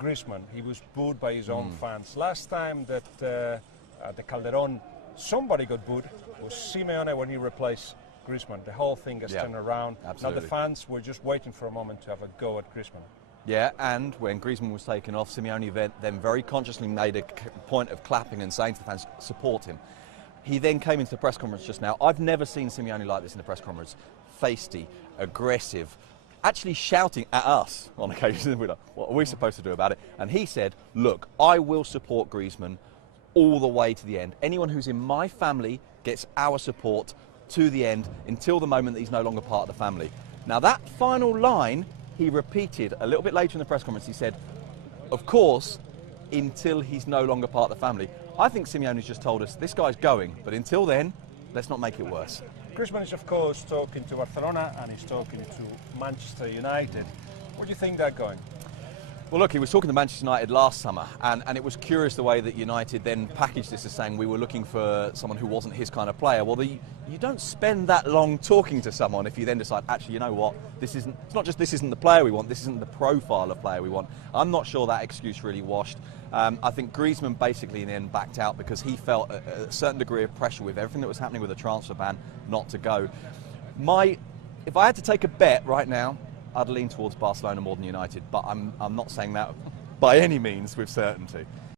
Griezmann. He was booed by his own fans. Last time that at the Calderon somebody got booed was Simeone when he replaced Griezmann. The whole thing has turned around. Absolutely. Now the fans were just waiting for a moment to have a go at Griezmann. Yeah, and when Griezmann was taken off, Simeone then very consciously made a point of clapping and saying to the fans, support him. He then came into the press conference just now. I've never seen Simeone like this in the press conference. Feisty, aggressive, actually shouting at us on occasion. We're like, what are we supposed to do about it? And he said, look, I will support Griezmann all the way to the end. Anyone who's in my family gets our support to the end until the moment that he's no longer part of the family. Now that final line, he repeated a little bit later in the press conference. He said, of course, until he's no longer part of the family. I think Simeone's just told us this guy's going, but until then, let's not make it worse. Griezmann is, of course, talking to Barcelona and he's talking to Manchester United. Where do you think they're going? Well, look, he was talking to Manchester United last summer, and it was curious the way that United then packaged this as saying we were looking for someone who wasn't his kind of player. Well, you don't spend that long talking to someone if you then decide, actually, you know what, it's not just this isn't the player we want, this isn't the profile of player we want. I'm not sure that excuse really washed. I think Griezmann basically in the end backed out because he felt a certain degree of pressure with everything that was happening with the transfer ban not to go. If I had to take a bet right now, I'd lean towards Barcelona more than United, but I'm not saying that by any means with certainty.